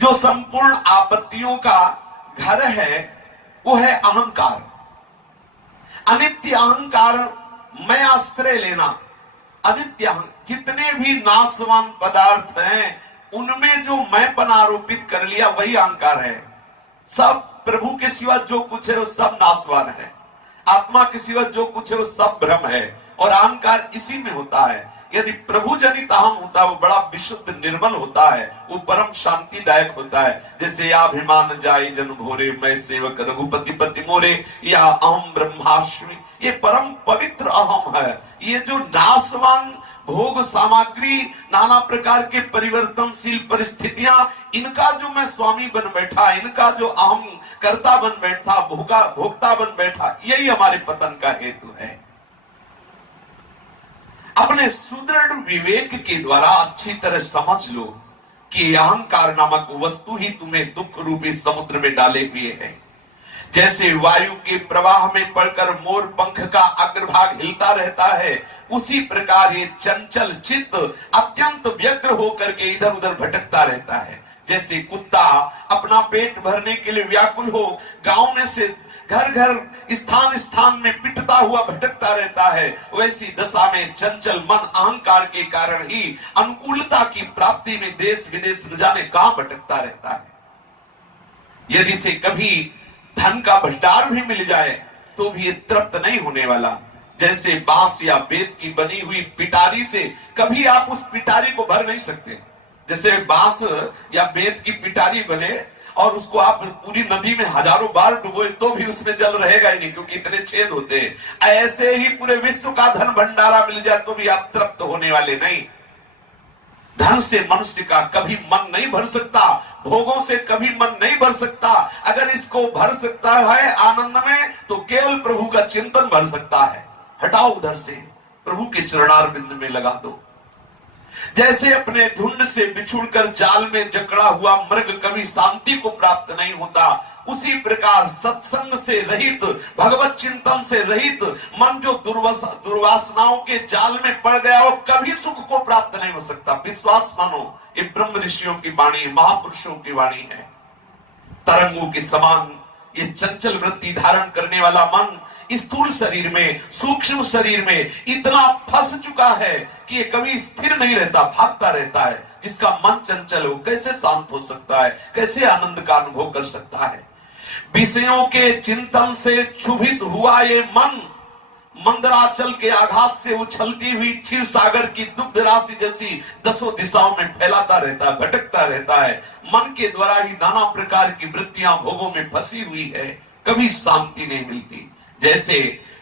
जो संपूर्ण आपत्तियों का घर है वो है अहंकार। अनित्य अहंकार, मैं आश्रय लेना। अनित्य जितने भी नाशवान पदार्थ हैं उनमें जो मैंपन आरोपित कर लिया वही अहंकार है। सब प्रभु के सिवा जो कुछ है वो सब नाशवान है। आत्मा के सिवा जो कुछ है वो सब भ्रम है और अहंकार इसी में होता है। यदि प्रभु जनित अहम होता है वो बड़ा विशुद्ध निर्मल होता है, वो परम शांतिदायक होता है। जैसे अभिमान जाय जन भोरे, मैं सेवक रघुपति पति मोरे, या अहम ब्रह्मास्मि, ये परम पवित्र अहम है। ये जो नाशवान भोग सामग्री, नाना प्रकार के परिवर्तनशील परिस्थितियां, इनका जो मैं स्वामी बन बैठा, इनका जो अहम कर्ता बन बैठा, भोक्ता बन बैठा, यही हमारे पतन का हेतु है। अपने सुदृढ़ विवेक के द्वारा अच्छी तरह समझ लो कि अहंकार नामक वस्तु ही तुम्हें दुख रूपी समुद्र में डाले हुए है। जैसे वायु के प्रवाह में पड़कर मोर पंख का अग्रभाग हिलता रहता है, उसी प्रकार ये चंचल चित्त अत्यंत व्यग्र होकर के इधर उधर भटकता रहता है। जैसे कुत्ता अपना पेट भरने के लिए व्याकुल हो, गांव में से घर घर स्थान स्थान में पिटता हुआ भटकता रहता है, वैसी दशा में चंचल मन अहंकार के कारण ही अनुकूलता की प्राप्ति में देश विदेश न जाने कहां भटकता रहता है। यदि से कभी धन का भंडार भी मिल जाए तो भी ये तृप्त नहीं होने वाला। जैसे बांस या बेत की बनी हुई पिटारी से कभी आप उस पिटारी को भर नहीं सकते। जैसे बांस या बेत की पिटारी बने और उसको आप पूरी नदी में हजारों बार डुबोए तो भी उसमें जल रहेगा ही नहीं, क्योंकि इतने छेद होते हैं। ऐसे ही पूरे विश्व का धन भंडारा मिल जाए तो भी आप तृप्त होने वाले नहीं। धन से मनुष्य का कभी मन नहीं भर सकता, भोगों से कभी मन नहीं भर सकता। अगर इसको भर सकता है आनंद में तो केवल प्रभु का चिंतन भर सकता है। हटाओ उधर से, प्रभु के चरणारविंद में लगा दो। जैसे अपने झुंड से बिछुड़कर जाल में जकड़ा हुआ मृग कभी शांति को प्राप्त नहीं होता, उसी प्रकार सत्संग से रहित, भगवत चिंतन से रहित मन जो दुर्वासनाओं के जाल में पड़ गया वो कभी सुख को प्राप्त नहीं हो सकता। विश्वास मानो, ये ब्रह्म ऋषियों की वाणी, महापुरुषों की वाणी है। तरंगों के समान ये चंचल वृत्ति धारण करने वाला मन स्थूल शरीर में, सूक्ष्म शरीर में इतना फंस चुका है कि ये कभी स्थिर नहीं रहता, भागता रहता है। जिसका मन चंचल हो कैसे शांत हो सकता है, कैसे आनंद का अनुभव कर सकता है। विषयों के चिंतन से क्षुभित हुआ ये मन मंदराचल के आघात से उछलती हुई क्षीर सागर की दुग्ध राशि जैसी दसों दिशाओं में फैलाता रहता है, भटकता रहता है। मन के द्वारा ही नाना प्रकार की वृत्तियां भोगों में फंसी हुई है, कभी शांति नहीं मिलती। जैसे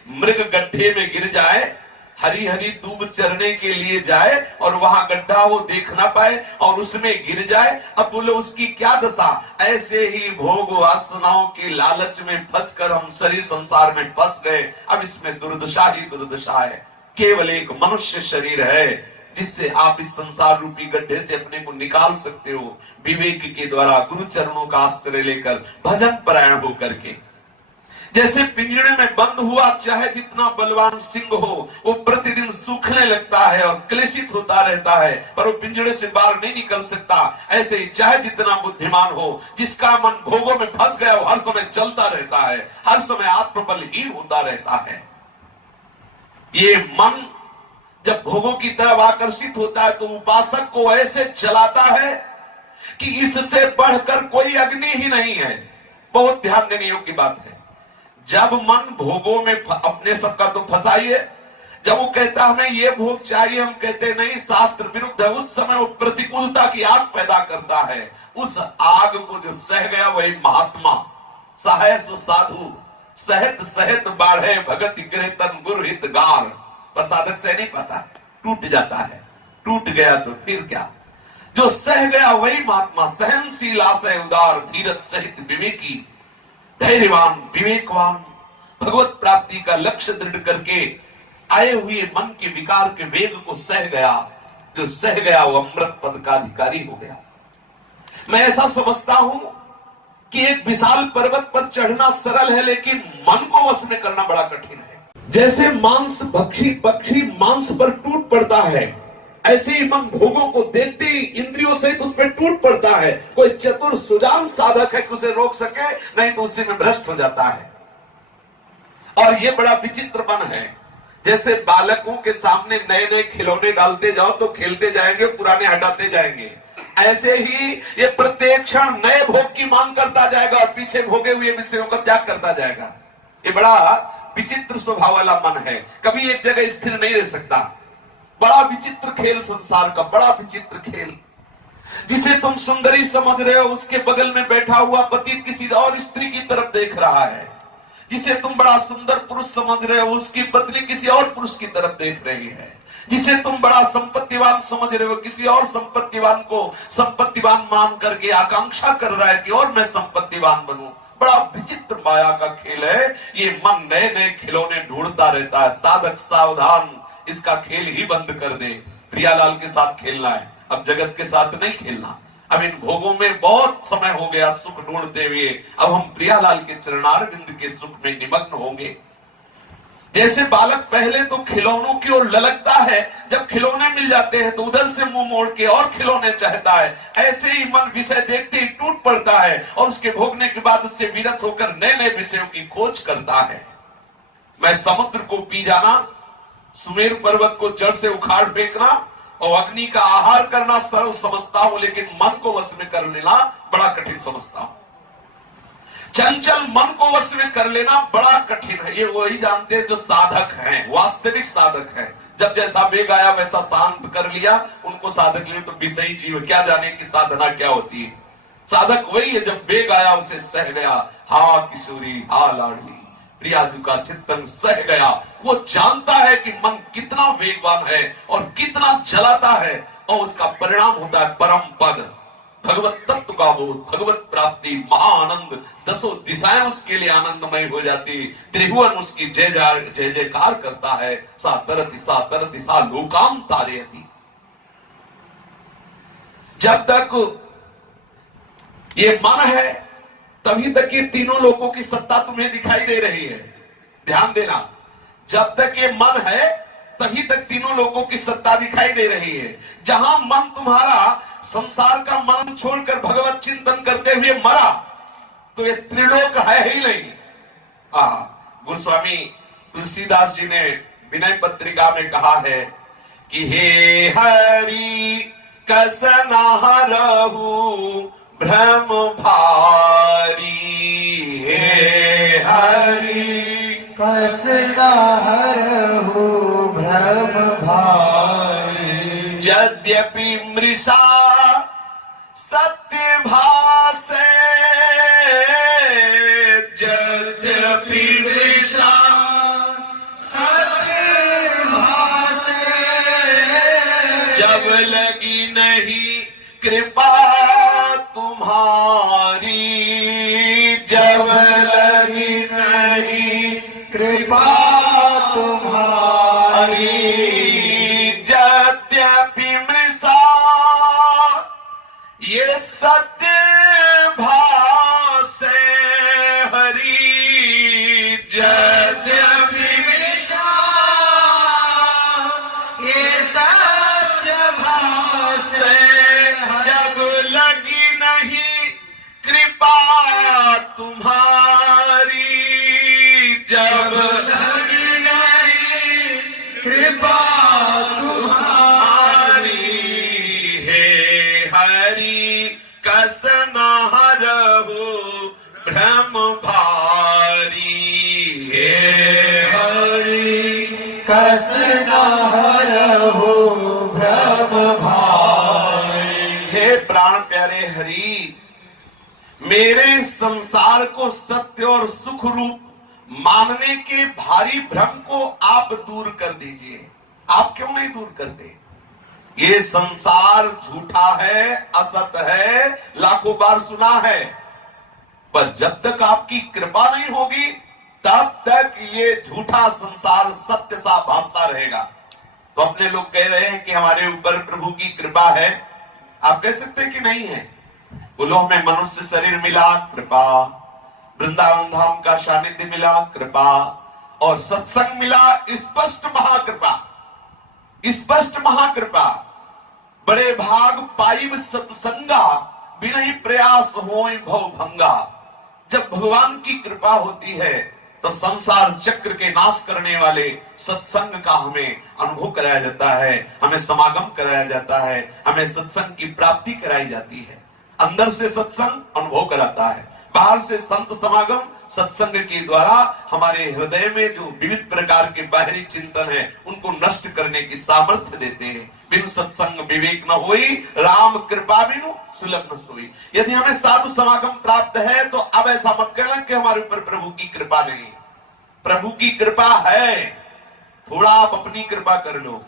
मृग गड्ढे में गिर जाए, हरी हरी दूब चरने के लिए जाए और वहां गड्ढा वो देख ना पाए और उसमें गिर जाए, अब बोले उसकी क्या दशा। ऐसे ही भोग वासनाओं के लालच में फंसकर हम शरीर संसार में फंस गए। अब इसमें दुर्दशा ही दुर्दशा है। केवल एक मनुष्य शरीर है जिससे आप इस संसार रूपी गड्ढे से अपने को निकाल सकते हो, विवेक के द्वारा, गुरु चरणों का आश्रय लेकर, भजन परायण होकर के। जैसे पिंजड़े में बंद हुआ चाहे जितना बलवान सिंह हो, वो प्रतिदिन सूखने लगता है और क्लेशित होता रहता है, पर वो पिंजड़े से बाहर नहीं निकल सकता। ऐसे ही चाहे जितना बुद्धिमान हो, जिसका मन भोगों में फंस गया वो हर समय चलता रहता है, हर समय आत्मबलहीन होता रहता है। ये मन जब भोगों की तरफ आकर्षित होता है तो उपासक को ऐसे चलाता है कि इससे बढ़कर कोई अग्नि ही नहीं है। बहुत ध्यान देने योग्य बात है। जब मन भोगों में अपने सबका तो फंसाइए, जब वो कहता हमें ये भोग चाहिए, हम कहते नहीं शास्त्र विरुद्ध है, उस समय वो प्रतिकूलता की आग पैदा करता है। उस आग को जो सह गया वही महात्मा। सहे सो साधु सहत सहत बाढ़े भगत गृह तन गुरु हित गार। पर साधक से नहीं पाता, टूट जाता है। टूट गया तो फिर क्या, जो सह गया वही महात्मा। सहनशील आशय उदार धीरज सहित विवेकी, धैर्यवान विवेकवान, भगवत प्राप्ति का लक्ष्य दृढ़ करके आए हुए मन के विकार के वेग को सह गया। जो सह गया वो अमृत पद का अधिकारी हो गया। मैं ऐसा समझता हूं कि एक विशाल पर्वत पर चढ़ना सरल है, लेकिन मन को वश में करना बड़ा कठिन है। जैसे मांस भक्षी पक्षी मांस पर टूट पड़ता है, ऐसे ही मन भोगों को देखते ही इंद्रियों से उस पर टूट पड़ता है। कोई चतुर सुजान साधक है कि उसे रोक सके, नहीं तो उसी में भ्रष्ट हो जाता है। और ये बड़ा विचित्र मन है। जैसे बालकों के सामने नए नए खिलौने डालते जाओ तो खेलते जाएंगे, पुराने हटाते जाएंगे। ऐसे ही ये प्रत्येक क्षण नए भोग की मांग करता जाएगा और पीछे भोगे हुए विषयों का त्याग करता जाएगा। ये बड़ा विचित्र स्वभाव वाला मन है, कभी एक जगह स्थिर नहीं रह सकता। बड़ा विचित्र खेल संसार का, बड़ा विचित्र खेल। जिसे तुम सुंदरी समझ रहे हो, उसके बगल में बैठा हुआ पति किसी और स्त्री की तरफ देख रहा है। जिसे तुम बड़ा सुंदर पुरुष समझ रहे हो, उसकी पत्नी किसी और पुरुष की तरफ देख रही है। जिसे तुम बड़ा संपत्तिवान समझ रहे हो, किसी और संपत्तिवान को संपत्तिवान मान करके आकांक्षा कर रहा है कि और मैं संपत्तिवान बनूं। बड़ा विचित्र माया का खेल है। ये मन नए नए खिलौने ढूंढता रहता है। साधक सावधान, इसका खेल ही बंद कर दे। प्रियालाल के साथ खेलना है, अब जगत के साथ नहीं खेलना। अब इन भोगों में बहुत समय हो गया सुख ढूंढते हुए, अब हम प्रियालाल के चरणारविंद के सुख में निमग्न होंगे। जैसे बालक पहले तो खिलौनों की ओर ललकता है, जब खिलौने मिल जाते हैं तो उधर से मुंह मोड़ के और खिलौने चाहता है। ऐसे ही मन विषय देखते ही टूट पड़ता है और उसके भोगने के बाद उससे विरत होकर नए नए विषयों की खोज करता है। मैं समुद्र को पी जाना, सुमेरु पर्वत को जड़ से उखाड़ फेंकना और अग्नि का आहार करना सरल समझता हूं, लेकिन मन को वश में कर लेना बड़ा कठिन समझता हूं। चंचल मन को वश में कर लेना बड़ा कठिन है। ये वही जानते हैं जो साधक हैं, वास्तविक साधक हैं। जब जैसा वेग आया वैसा शांत कर लिया, उनको साधक लिए तो विषयी जीव क्या जाने की साधना क्या होती है। साधक वही है जब वेग आया उसे सह गया। हा किशोरी हा लाडली, प्रियाजू का चित्तन सह गया। वो जानता है कि मन कितना वेगवान है और कितना जलाता है, और उसका परिणाम होता है परम पद, भगवत तत्व का बोध, भगवत प्राप्ति, महाआनंद। दसों दिशाएं उसके लिए आनंदमय हो जाती, त्रिभुवन उसकी जय जयकार करता है। सा तरति सा लोकाम तारयति। जब तक ये मन है तभी तक ये तीनों लोगों की सत्ता तुम्हें दिखाई दे रही है। ध्यान देना, जब तक ये मन है तभी तक तीनों लोगों की सत्ता दिखाई दे रही है। जहां मन तुम्हारा संसार का मन छोड़कर भगवत चिंतन करते हुए मरा तो ये त्रिलोक है ही नहीं। गोस्वामी तुलसीदास जी ने विनय पत्रिका में कहा है कि हे हरि कस नहरहु भ्रम भारी, हे हरि कस नहरहु भ्रम भारी। यद्यपि मृषा सत्य भासे, यद्यपि मृषा सत्य भासे। जब लगी नहीं कृपा तुम्हारी, जब लगी नहीं कृपा तुम्हारी। यद्यपि मृषा ये सत्य भासे हरि, यद्यपि मृषा ये सत्य भासे। जब लगी नहीं कृपा तुम्हारी, जब लगी नहीं कृपा तुम्हारी। हे हरि कस नहरहु भ्रम भारी, हे हरि कस नहरहु भ्रम भारी। हे प्राण प्यारे हरि, मेरे संसार को सत्य और सुख रूप मानने के भारी भ्रम को आप दूर कर दीजिए। आप क्यों नहीं दूर करते? ये संसार झूठा है, असत है, लाखों बार सुना है, पर जब तक आपकी कृपा नहीं होगी तब तक ये झूठा संसार सत्य सा भासता रहेगा। तो अपने लोग कह रहे हैं कि हमारे ऊपर प्रभु की कृपा है, आप कह सकते कि नहीं है? बोलो हमें मनुष्य शरीर मिला, कृपा, वृंदावन धाम का सानिध्य मिला, कृपा, और सत्संग मिला, स्पष्ट महाकृपा, स्पष्ट महाकृपा। बड़े भाग पाइब सत्संगा, बिना ही प्रयास होय भव भंगा। जब भगवान की कृपा होती है तो संसार चक्र के नाश करने वाले सत्संग का हमें अनुभव कराया जाता है, हमें समागम कराया जाता है, हमें सत्संग की प्राप्ति कराई जाती है। अंदर से सत्संग अनुभव कराता है, बाहर से संत समागम सत्संग के द्वारा हमारे हृदय में जो विविध प्रकार के बाहरी चिंतन है उनको नष्ट करने की सामर्थ्य देते हैं। बिनु सत्संग विवेक न होई, राम कृपा बिनु सुलभ न सोई। यदि हमें साधु समागम प्राप्त है तो अब ऐसा मत कहना कि हमारे ऊपर प्रभु की कृपा नहीं। प्रभु की कृपा है, थोड़ा आप अपनी कृपा कर लो।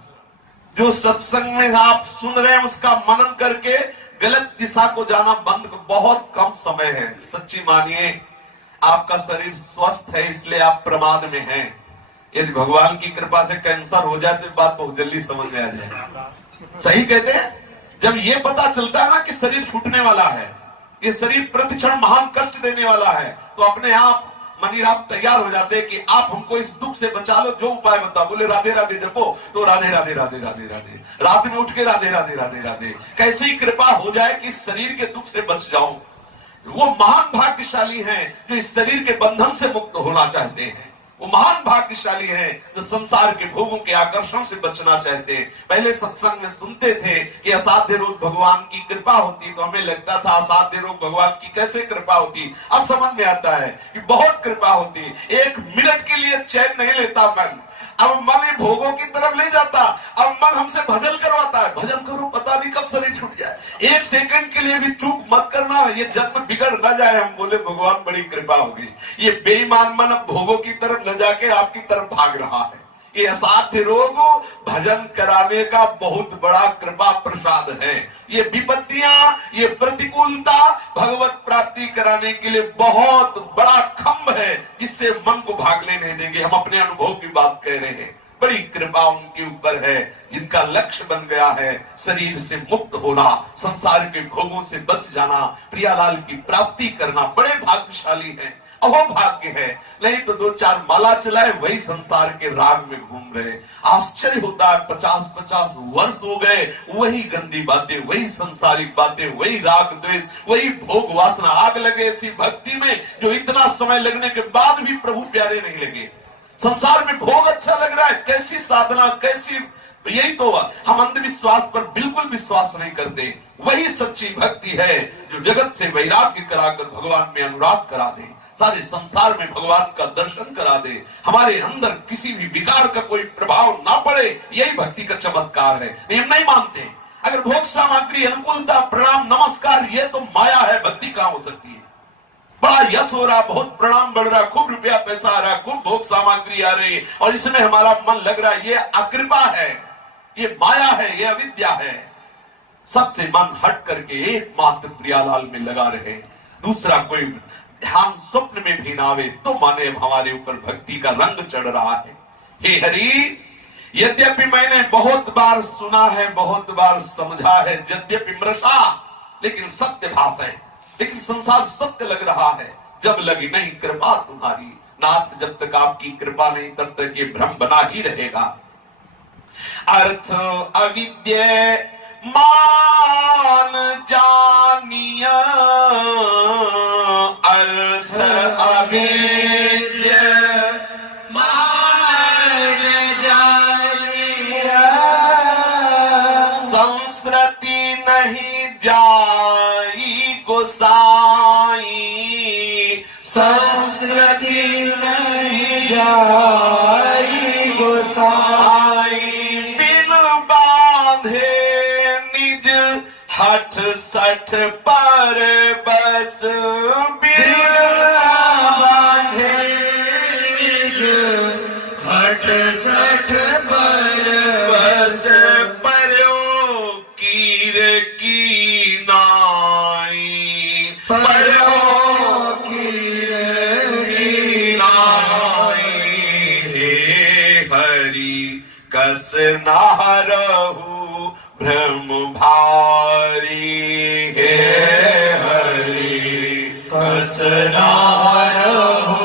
जो सत्संग में आप सुन रहे हैं उसका मनन करके गलत दिशा को जाना बंद कर, बहुत कम समय है। सच्ची मानिए, आपका शरीर स्वस्थ है इसलिए आप प्रमाद में हैं। यदि भगवान की कृपा से कैंसर हो जाए तो बात बहुत जल्दी समझ में आ जाए। सही कहते हैं। जब ये पता चलता है ना कि शरीर छूटने वाला है, ये शरीर प्रतिक्षण महान कष्ट देने वाला है, तो अपने आप मनीराम तैयार हो जाते हैं कि आप हमको इस दुख से बचा लो, जो उपाय बताओ। बोले राधे राधे जपो, तो राधे राधे राधे राधे राधे, रात में उठ के राधे राधे राधे राधे। कैसे ही कृपा हो जाए कि शरीर के दुख से बच जाऊं। वो महान भाग्यशाली हैं जो इस शरीर के बंधन से मुक्त होना चाहते हैं। वो महान भाग्यशाली हैं जो संसार के भोगों के आकर्षण से बचना चाहते हैं। पहले सत्संग में सुनते थे कि असाध्य रोग भगवान की कृपा होती, तो हमें लगता था असाध्य रोग भगवान की कैसे कृपा होती। अब समझ में आता है कि बहुत कृपा होती। एक मिनट के लिए चैन नहीं लेता मन, अब मन ये भोगों की तरफ ले जाता। अब मन हमसे भजन करवाता है, भजन करो पता नहीं कब शरीर छूट जाए। एक सेकंड के लिए भी चूक मत करना, ये जन्म बिगड़ न जाए। हम बोले भगवान बड़ी कृपा होगी। ये बेईमान मन अब भोगों की तरफ न जाके आपकी तरफ भाग रहा है। ये असाध्य रोग भजन कराने का बहुत बड़ा कृपा प्रसाद है। ये विपत्तियां, ये प्रतिकूलता भगवत प्राप्ति कराने के लिए बहुत बड़ा खंभ है, जिससे मन को भागने नहीं देंगे। हम अपने अनुभव की बात कह रहे हैं। बड़ी कृपा उनके ऊपर है जिनका लक्ष्य बन गया है शरीर से मुक्त होना, संसार के भोगों से बच जाना, प्रियालाल की प्राप्ति करना। बड़े भाग्यशाली हैं, अहोभाग्य है। नहीं तो 2-4 माला चलाए वही संसार के राग में घूम रहे। आश्चर्य होता है, 50-50 वर्ष हो गए वही गंदी बातें, वही संसारिक बातें, वही राग द्वेष, वही भोग वासना। आग लगे ऐसी भक्ति में जो इतना समय लगने के बाद भी प्रभु प्यारे नहीं लगे। संसार में भोग अच्छा लग रहा है, कैसी साधना, कैसी। यही तो हम अंधविश्वास पर बिल्कुल विश्वास नहीं करते। वही सच्ची भक्ति है जो जगत से वैराग्य कराकर भगवान में अनुराग करा दे, सारे संसार में भगवान का दर्शन करा दे, हमारे अंदर किसी भी विकार का कोई प्रभाव ना पड़े। यही भक्ति का चमत्कार है। नहीं, हम नहीं मानते। अगर भोग सामग्री, अनुकूलता, प्रणाम, नमस्कार ये तो माया है, भक्ति कहां हो सकती है। बड़ा यश हो रहा, बहुत प्रणाम बढ़ रहा, खूब रुपया पैसा आ रहा, खूब भोग सामग्री आ रही और इसमें हमारा मन लग रहा है, ये अकृपा है, ये माया है, ये अविद्या है। सबसे मन हट करके एकमात्र प्रियालाल में लगा रहे, दूसरा कोई ध्यान स्वप्न में भी ना आवे तो माने हमारे ऊपर भक्ति का रंग चढ़ रहा है। हे हरि, यद्यपि मैंने बहुत बार सुना है, बहुत बार समझा है, यद्यपि मृषा, लेकिन सत्य भाषा है। लेकिन संसार सत्य लग रहा है। जब लगी नहीं कृपा तुम्हारी नाथ, जब तक आपकी कृपा नहीं तब तक ये भ्रम बना ही रहेगा। अर्थ अविद्य मान जानिया, अर्थ अविद्य मान जानिया, संस्कृति नहीं जाई गोसाई, संस्कृति नहीं जाई गोसाई, बिन बांधे निज हठ सठ पर बस, बिन बांधे निज हठ सठ पर बस, पर्यो कीर की नाई, पर्यो कीर की नाई। हे हरि कस नारहु भ्रम भारी, हे हरि कस नारहु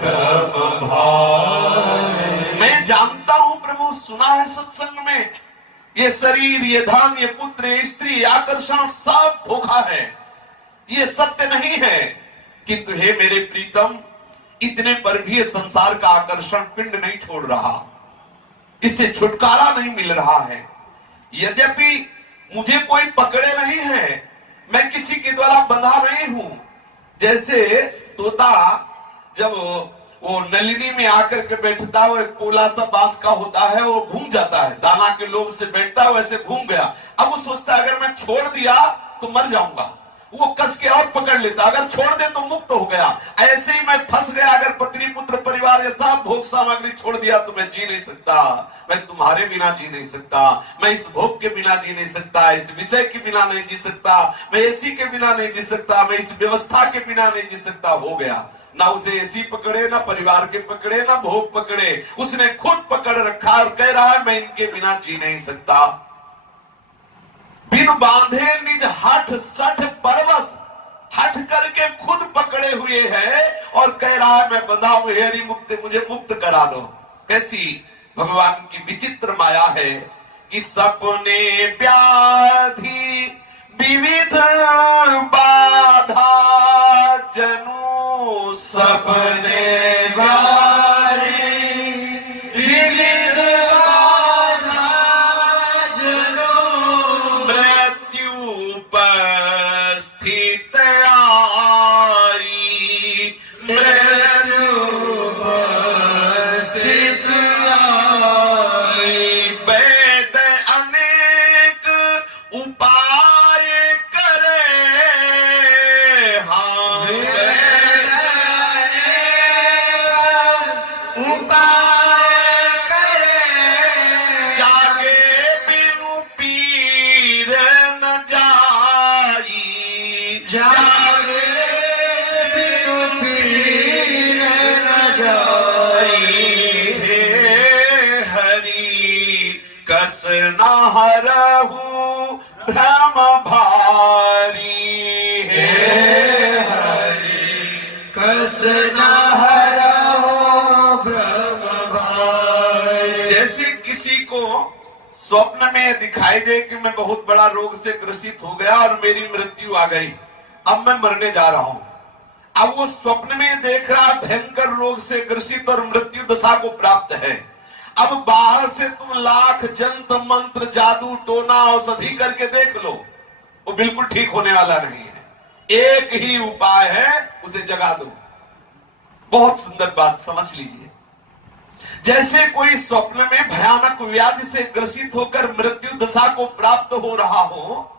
भ्रम भारी। मैं जानता हूं प्रभु, सुना है सत्संग में ये शरीर, ये धन, ये पुत्र, ये स्त्री, आकर्षण सब धोखा है, ये सत्य नहीं है। किंतु हे मेरे प्रीतम, इतने पर भी ये संसार का आकर्षण पिंड नहीं छोड़ रहा, इससे छुटकारा नहीं मिल रहा है। यद्यपि मुझे कोई पकड़े नहीं है, मैं किसी के द्वारा बंधा नहीं हूं। जैसे तोता जब वो नलिनी में आकर के बैठता है, वो एक पोला सा बांस का होता है, वो घूम जाता है, दाना के लोभ से बैठता है, वैसे घूम गया। अब वो सोचता है अगर मैं छोड़ दिया तो मर जाऊंगा, वो कस के और पकड़ लेता, अगर छोड़ दे तो मुक्त हो गया। ऐसे ही मैं फंस गया, अगर पत्नी पुत्र परिवार ये सब भोग सामग्री छोड़ दिया तो मैं जी नहीं सकता, मैं तुम्हारे बिना जी नहीं सकता, मैं इस भोग के बिना जी नहीं सकता, इस विषय के बिना नहीं जी सकता, मैं एसी के बिना नहीं जी सकता, मैं इस व्यवस्था के बिना नहीं जी सकता। हो गया, ना उसे एसी पकड़े, ना परिवार के पकड़े, ना भोग पकड़े, उसने खुद पकड़ रखा और कह रहा है मैं इनके बिना जी नहीं सकता। बिन बांधे निज हठ सठ परवश, हठ करके खुद पकड़े हुए है और कह रहा है मैं बंधा हूं, हे मुक्त, मुझे मुक्त करा दो। कैसी भगवान की विचित्र माया है कि सपने व्याधि विविध बाधा जनु, सपने वारी विविध बाधा जनो, मृत्यु उपस्थित आई, मृत्यु उपस्थित आई, वेद अनेक उपाय करे, हाँ उपाय करे, जागे बिनु पीर न जाई, जागे बिनु पीर न जाई, हे हरि कस न हरहु भ्रम भारी, हे कस न हरहु भ्रम भारी। जैसे किसी को स्वप्न में दिखाई दे कि मैं बहुत बड़ा रोग से ग्रसित हो गया और मेरी मृत्यु आ गई, अब मैं मरने जा रहा हूं। अब वो स्वप्न में देख रहा भयंकर रोग से ग्रसित और मृत्यु दशा को प्राप्त है। अब बाहर से तुम लाख जंत्र मंत्र जादू टोना औषधि करके देख लो, वो बिल्कुल ठीक होने वाला नहीं है। एक ही उपाय है, उसे जगा दो। बहुत सुंदर बात, समझ लीजिए। जैसे कोई स्वप्न में भयानक व्याधि से ग्रसित होकर मृत्यु दशा को प्राप्त हो रहा हो,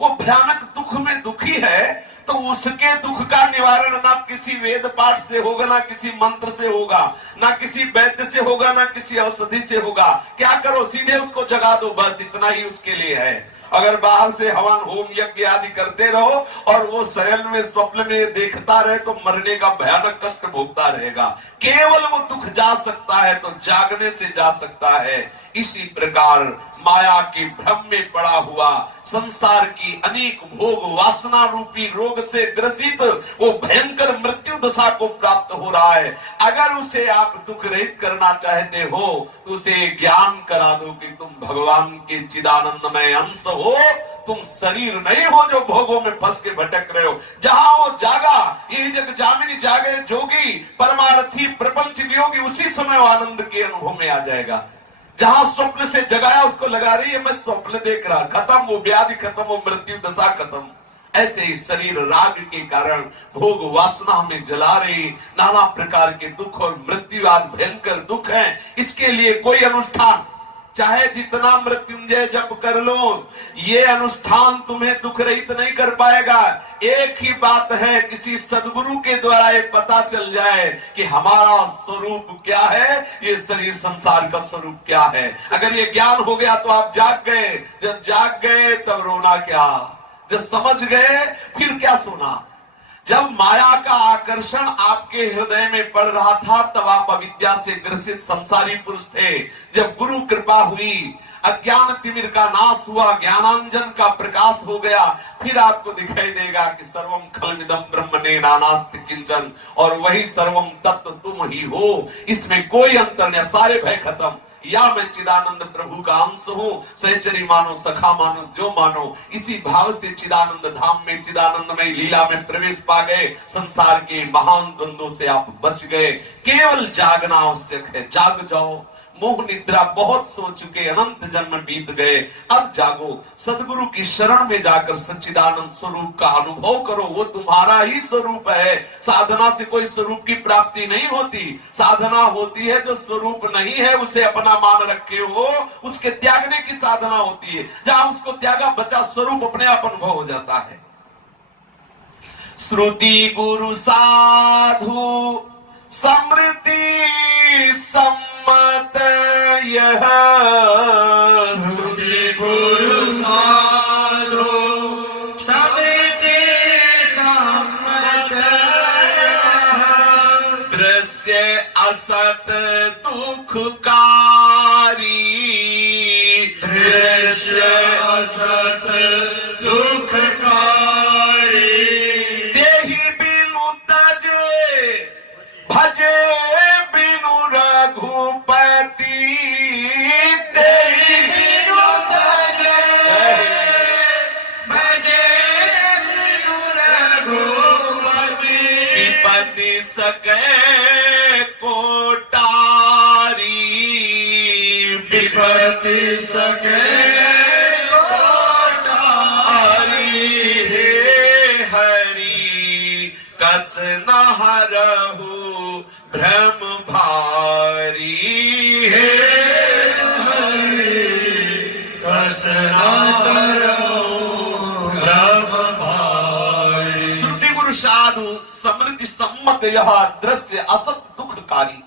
वो भयानक दुख में दुखी है, तो उसके दुख का निवारण ना किसी वेद पाठ से होगा, ना किसी मंत्र से होगा, ना किसी वैद्य से होगा, ना किसी औषधि से होगा। क्या करो, सीधे उसको जगा दो, बस इतना ही उसके लिए है। अगर बाहर से हवन होम यज्ञ आदि करते रहो और वो शयन में स्वप्न में देखता रहे तो मरने का भयानक कष्ट भोगता रहेगा। केवल वो दुख जा सकता है तो जागने से जा सकता है। इसी प्रकार माया के भ्रम में पड़ा हुआ संसार की अनेक भोग वासना रूपी रोग से ग्रसित वो भयंकर मृत्यु दशा को प्राप्त हो रहा है। अगर उसे आप दुख रहित करना चाहते हो तो उसे ज्ञान करा दो कि तुम भगवान के चिदानंदमय अंश हो, तुम शरीर नहीं हो जो भोगों में फंस के भटक रहे हो। जहां वो जागा, ये जग जामिनी जागे जोगी परमार्थी प्रपंच वियोगी, उसी समय वो आनंद के अनुभव में आ जाएगा। जहां स्वप्न से जगाया उसको लगा रही है मैं स्वप्न देख रहा, खत्म, वो व्याधि खत्म, वो मृत्यु दशा खत्म। ऐसे ही शरीर राग के कारण भोग वासना में जला रही नाना प्रकार के दुख और मृत्यु आदि भयंकर दुख है। इसके लिए कोई अनुष्ठान चाहे जितना मृत्युंजय जप कर लो, ये अनुष्ठान तुम्हें दुख रहित नहीं कर पाएगा। एक ही बात है, किसी सदगुरु के द्वारा ये पता चल जाए कि हमारा स्वरूप क्या है, ये शरीर संसार का स्वरूप क्या है। अगर ये ज्ञान हो गया तो आप जाग गए। जब जाग गए तब रोना क्या, जब समझ गए फिर क्या सोना। जब माया का आकर्षण आपके हृदय में पड़ रहा था तब आप अविद्या से ग्रसित संसारी पुरुष थे। जब गुरु कृपा हुई, अज्ञान तिमिर का नाश हुआ, ज्ञानांजन का प्रकाश हो गया, फिर आपको दिखाई देगा कि सर्वम खलमिदं ब्रह्मणे नानास्ति किंचन, और वही सर्वम तत्व तुम ही हो। इसमें कोई अंतर नहीं, सारे भय खत्म। या मैं चिदानंद प्रभु का अंश हूं, सहचरी मानो, सखा मानो, जो मानो। इसी भाव से चिदानंद धाम में, चिदानंदमय लीला में प्रवेश पा गए। संसार के महान द्वंद्वों से आप बच गए। केवल जागना आवश्यक है, जाग जाओ। मोह निद्रा बहुत सो चुके, अनंत जन्म बीत गए, अब जागो। सदगुरु की शरण में जाकर सच्चिदानंद स्वरूप का अनुभव करो, वो तुम्हारा ही स्वरूप है। साधना से कोई स्वरूप की प्राप्ति नहीं होती। साधना होती है जो स्वरूप नहीं है उसे अपना मान रखे हो, उसके त्यागने की साधना होती है। जहां उसको त्यागा, बचा स्वरूप अपने आप अनुभव हो जाता है। श्रुति गुरु साधु समृति सम्मत यह, श्रुति गुरु साधु समृति सम्मत दृश्य असत दुखकारी, दृश्य असत दुखकारी देहि बिनु तजे भजे बिनु रघुपति, देहि बिनु तजे भजे बिनु रघुपति विपति सके कोटारी, विपति सके कस न हरहु भ्रम भारी, हे हरि कस न हरहु भ्रम भारी। श्रुति गुरु साधु समृद्धि सम्मत यह दृश्य असत दुखकारी।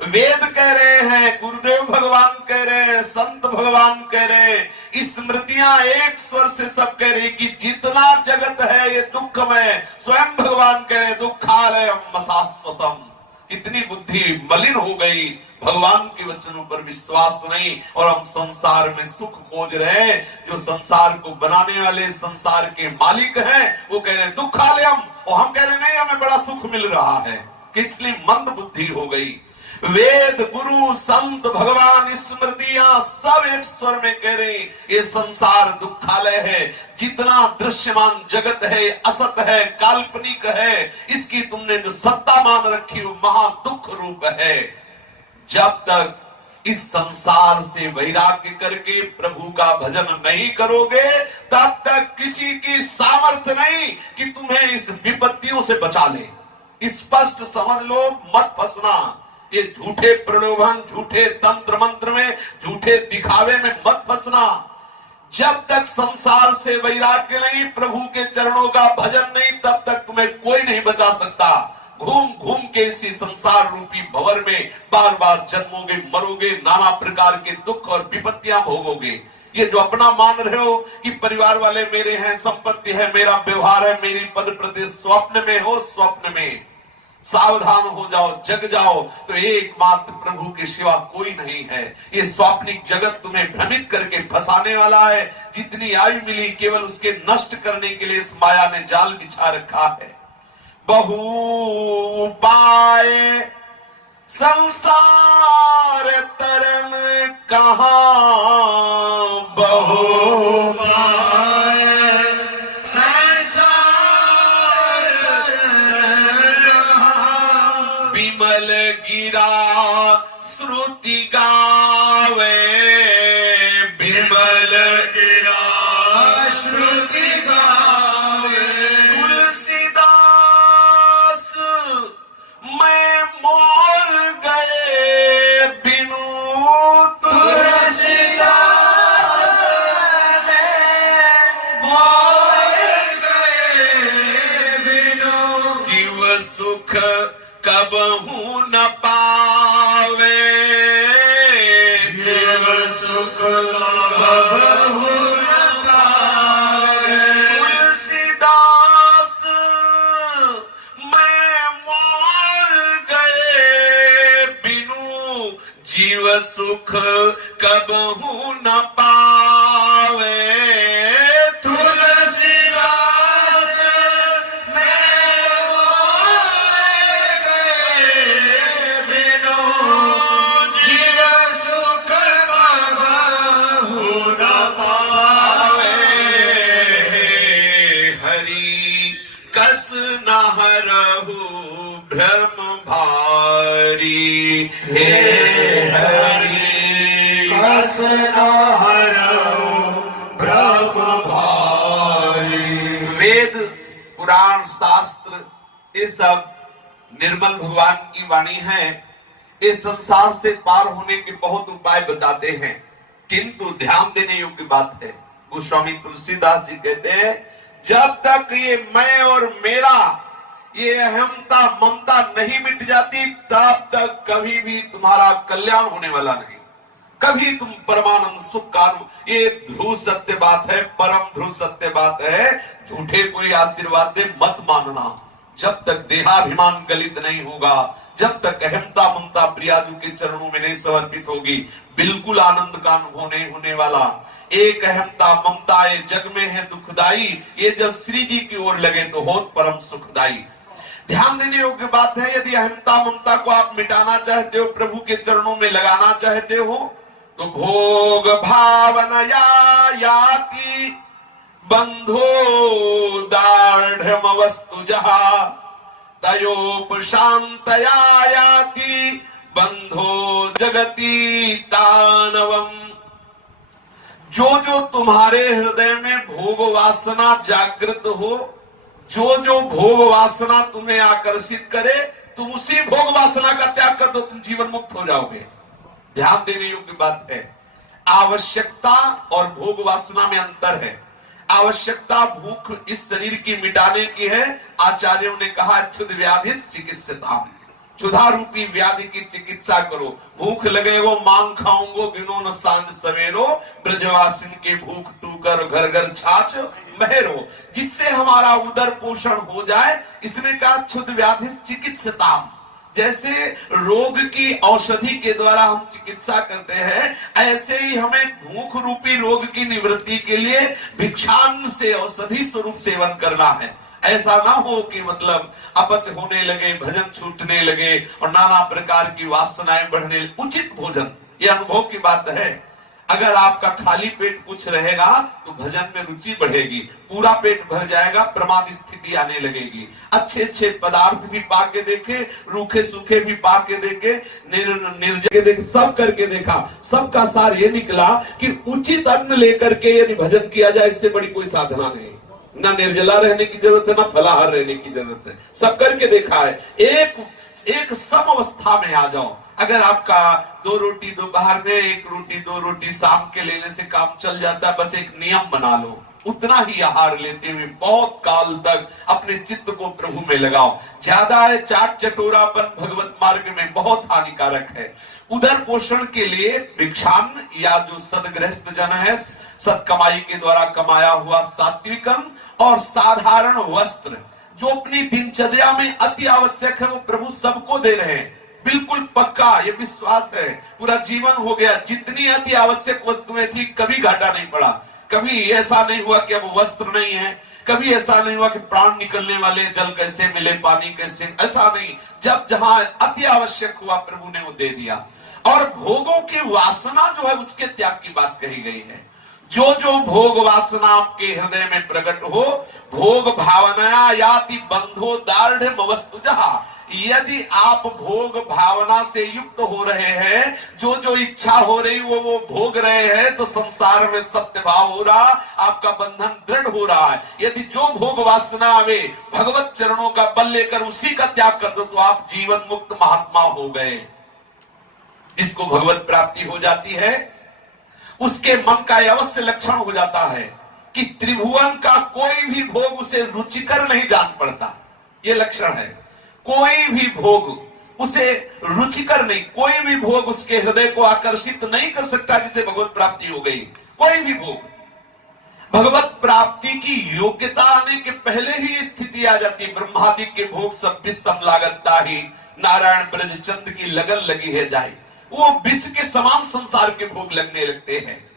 वेद कह रहे हैं, गुरुदेव भगवान कह रहे हैं, संत भगवान कह रहे हैं, स्मृतियां एक स्वर से सब कह रही कि जितना जगत है ये दुखमय। स्वयं भगवान कह रहे दुखालयम शाश्वतम। इतनी बुद्धि मलिन हो गई, भगवान के वचनों पर विश्वास नहीं, और हम संसार में सुख खोज रहे हैं। जो संसार को बनाने वाले, संसार के मालिक हैं, वो कह रहे दुखालयम, और हम कह रहे नहीं हमें बड़ा सुख मिल रहा है। इसलिए मंद बुद्धि हो गई। वेद, गुरु, संत, भगवान, स्मृतियां सब एक स्वर में कह रहे ये संसार दुखालय है। जितना दृश्यमान जगत है असत है, काल्पनिक है। इसकी तुमने जो सत्ता मान रखी वो महा दुख रूप है। जब तक इस संसार से वैराग्य करके प्रभु का भजन नहीं करोगे, तब तक किसी की सामर्थ्य नहीं कि तुम्हें इस विपत्तियों से बचा ले। स्पष्ट समझ लो, मत फंसना। ये झूठे प्रलोभन, झूठे तंत्र मंत्र में, झूठे दिखावे में मत फंसना। जब तक संसार से वैराग्य नहीं, प्रभु के चरणों का भजन नहीं, तब तक तुम्हें कोई नहीं बचा सकता। घूम घूम के इसी संसार रूपी भंवर में बार बार जन्मोगे, मरोगे, नाना प्रकार के दुख और विपत्तियां भोगोगे। ये जो अपना मान रहे हो कि परिवार वाले मेरे हैं, संपत्ति है, मेरा व्यवहार है, मेरी पद प्रतिष्ठा, स्वप्न में हो, स्वप्न में सावधान हो जाओ, जग जाओ तो एकमात्र प्रभु के सिवा कोई नहीं है। ये स्वाप्निक जगत तुम्हें भ्रमित करके फंसाने वाला है। जितनी आयु मिली केवल उसके नष्ट करने के लिए इस माया ने जाल बिछा रखा है। बहु उपाय संसार तरन कहां, बहु उपाय विमल गिरा श्रुति गावे, विमल गिरा श्रुति गावे। तुलसीदास मैं मोर गए बिनु, तुलसीदास मैं मोर गए बिनु, जीव सुख कबहू न पावे, जीव सुख कबहू न पावे। तुलसीदास मैं मोर गए बिनु, जीव सुख कबहू न पावे। जीव सुख हरहु भ्रम भारी। हे हरि कस न हरऊ भ्रम भारी। वेद पुराण शास्त्र ये सब निर्मल भगवान की वाणी है। इस संसार से पार होने के बहुत उपाय बताते हैं, किंतु ध्यान देने योग्य बात है। गोस्वामी तुलसीदास जी कहते हैं, जब तक ये मैं और मेरा, ये अहमता ममता नहीं मिट जाती, तब तक कभी भी तुम्हारा कल्याण होने वाला नहीं। कभी तुम परमानंद सुख का, ये ध्रुव सत्य बात है, परम ध्रुव सत्य बात है। झूठे कोई आशीर्वाद दे मत मानना। जब तक देहाभिमान गलित नहीं होगा, जब तक अहमता ममता प्रियाजू के चरणों में नहीं समर्पित होगी, बिल्कुल आनंद का अनुभव नहीं होने वाला। एक अहमता ममता ये जग में है दुखदाई, ये जब श्री जी की ओर लगे तो होत परम सुखदाई। ध्यान देने योग्य बात है, यदि अहमता ममता को आप मिटाना चाहते हो, प्रभु के चरणों में लगाना चाहते हो, तो भोग भावनया याति बंधो दाढ़ वस्तु जहा तयोपशांतया याति बंधो जगती तानवम। जो जो तुम्हारे हृदय में भोग वासना जागृत हो, जो जो भोग वासना तुम्हें आकर्षित करे, तुम उसी भोग वासना का त्याग कर दो, तुम जीवन मुक्त हो जाओगे। ध्यान देने योग्य बात है। आवश्यकता और भोग वासना में अंतर है। आवश्यकता भूख इस शरीर की मिटाने की है। आचार्यों ने कहा, क्षुध व्याधि चिकित्सता, क्षुधा रूपी व्याधि की चिकित्सा करो। भूख लगे वो मांग खाऊंगो, गिनो न सांझ सवेरो, ब्रजवासिन के भूख टूकर घर घर छाछ महरो। जिससे हमारा उदर पोषण हो जाए, इसने कहा क्षुध व्याधि चिकित्सता। जैसे रोग की औषधि के द्वारा हम चिकित्सा करते हैं, ऐसे ही हमें भूख रूपी रोग की निवृत्ति के लिए भिक्षान्न से औषधि स्वरूप सेवन करना है। ऐसा ना हो कि मतलब अपच होने लगे, भजन छूटने लगे और नाना प्रकार की वासनाएं बढ़ने लगे। उचित भोजन, ये अनुभव की बात है। अगर आपका खाली पेट कुछ रहेगा तो भजन में रुचि बढ़ेगी, पूरा पेट भर जाएगा, प्रमाद स्थिति आने लगेगी। अच्छे अच्छे पदार्थ भी पाके देखे, रूखे सूखे भी पाके देखे, निर्जल देखे, सब करके देखा। सबका सार ये निकला कि उचित अन्न लेकर के यदि भजन किया जाए, इससे बड़ी कोई साधना नहीं। ना निर्जला रहने की जरूरत है, ना फलाहार रहने की जरूरत है। सब करके देखा है। एक सम अवस्था में आ जाओ। अगर आपका 2 रोटी दोपहर में, 1 रोटी 2 रोटी शाम के लेने से काम चल जाता है, बस एक नियम बना लो, उतना ही आहार लेते हुए बहुत काल तक अपने चित्त को प्रभु में लगाओ। ज्यादा है चाट चटोरापन भगवत मार्ग में बहुत हानिकारक है। उदर पोषण के लिए भिक्षान्न या जो सदगृहस्थ जन है, सद कमाई के द्वारा कमाया हुआ सात्विकम और साधारण वस्त्र जो अपनी दिनचर्या में अति आवश्यक है, वो प्रभु सबको दे रहे हैं। बिल्कुल पक्का ये विश्वास है, पूरा जीवन हो गया। जितनी अति आवश्यक वस्तुएं थी, कभी घाटा नहीं पड़ा। कभी ऐसा नहीं हुआ कि अब वस्त्र नहीं है, कभी ऐसा नहीं हुआ कि प्राण निकलने वाले, जल कैसे मिले, पानी कैसे, ऐसा नहीं। जब जहां अति आवश्यक हुआ, प्रभु ने वो दे दिया। और भोगों की वासना जो है, उसके त्याग की बात कही गई है। जो जो भोग वासना आपके हृदय में प्रकट हो, भोग भावना याति बंधो दार्ढ़ वस्तु जहा। यदि आप भोग भावना से युक्त हो रहे हैं, जो जो इच्छा हो रही वो भोग रहे हैं, तो संसार में सत्य भाव हो रहा, आपका बंधन दृढ़ हो रहा है। यदि जो भोग वासना आवे, भगवत चरणों का बल लेकर उसी का त्याग कर दो, तो आप जीवन मुक्त महात्मा हो गए। जिसको भगवत प्राप्ति हो जाती है, उसके मन का अवश्य लक्षण हो जाता है कि त्रिभुवन का कोई भी भोग उसे रुचिकर नहीं जान पड़ता। ये लक्षण है। कोई भी भोग उसे रुचिकर नहीं, कोई भी भोग उसके हृदय को आकर्षित नहीं कर सकता जिसे भगवत प्राप्ति हो गई। कोई भी भोग, भगवत प्राप्ति की योग्यता आने के पहले ही स्थिति आ जाती है। ब्रह्मादि के भोग सब विष सम लागता ही, नारायण ब्रज चंद की लगन लगी है जाए। वो विष के समान संसार के भोग लगने लगते हैं।